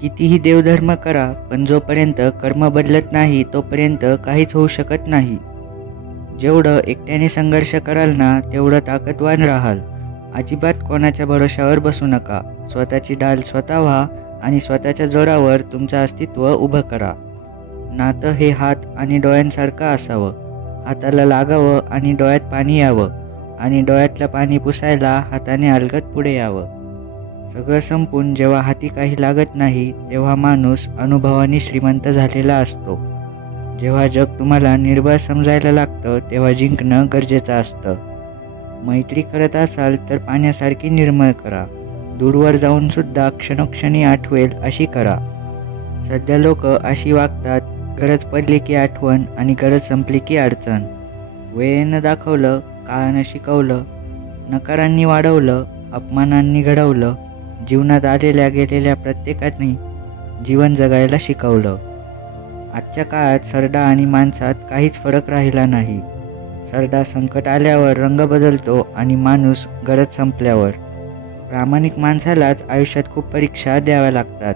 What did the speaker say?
कितीही देवधर्म करा, पण जोपर्यंत कर्म बदलत नाही तोपर्यंत काहीच होऊ शकत नाही. जेवढं एकट्याने संघर्ष कराल ना, तेवढं ताकदवान राहाल. अजिबात कोणाच्या भरोश्यावर बसू नका. स्वतःची ढाल स्वतः व्हा आणि स्वतःच्या जोरावर तुमचं अस्तित्व उभं करा. नातं हे हात आणि डोळ्यांसारखं असावं. हाताला लागावं आणि डोळ्यात पाणी यावं, आणि डोळ्यातलं पाणी पुसायला हाताने अलगद पुढे यावं. सगळं संपून जेव्हा हाती काही लागत नाही, तेव्हा माणूस अनुभवाने श्रीमंत झालेला असतो. जेव्हा जग तुम्हाला निर्बळ समजायला लागतं, तेव्हा जिंकणं गरजेचं असतं. मैत्री करत असाल तर पाण्यासारखी निर्मळ करा. दूरवर जाऊन सुद्धा क्षणोक्षणी आठवेल अशी करा. सध्या लोक अशी वागतात, गरज पडली की आठवण आणि गरज संपली की अडचण. वेळेनं दाखवलं, काळानं शिकवलं, नकारांनी वाढवलं, अपमानांनी घडवलं. जीवनात आलेल्या गेलेल्या प्रत्येकाने जीवन जगायला शिकवलं. आजच्या काळात सरडा आणि माणसात काहीच फरक राहिला नाही. सरडा संकट आल्यावर रंग बदलतो आणि माणूस गरज संपल्यावर. प्रामाणिक माणसालाच आयुष्यात खूप परीक्षा द्याव्या लागतात.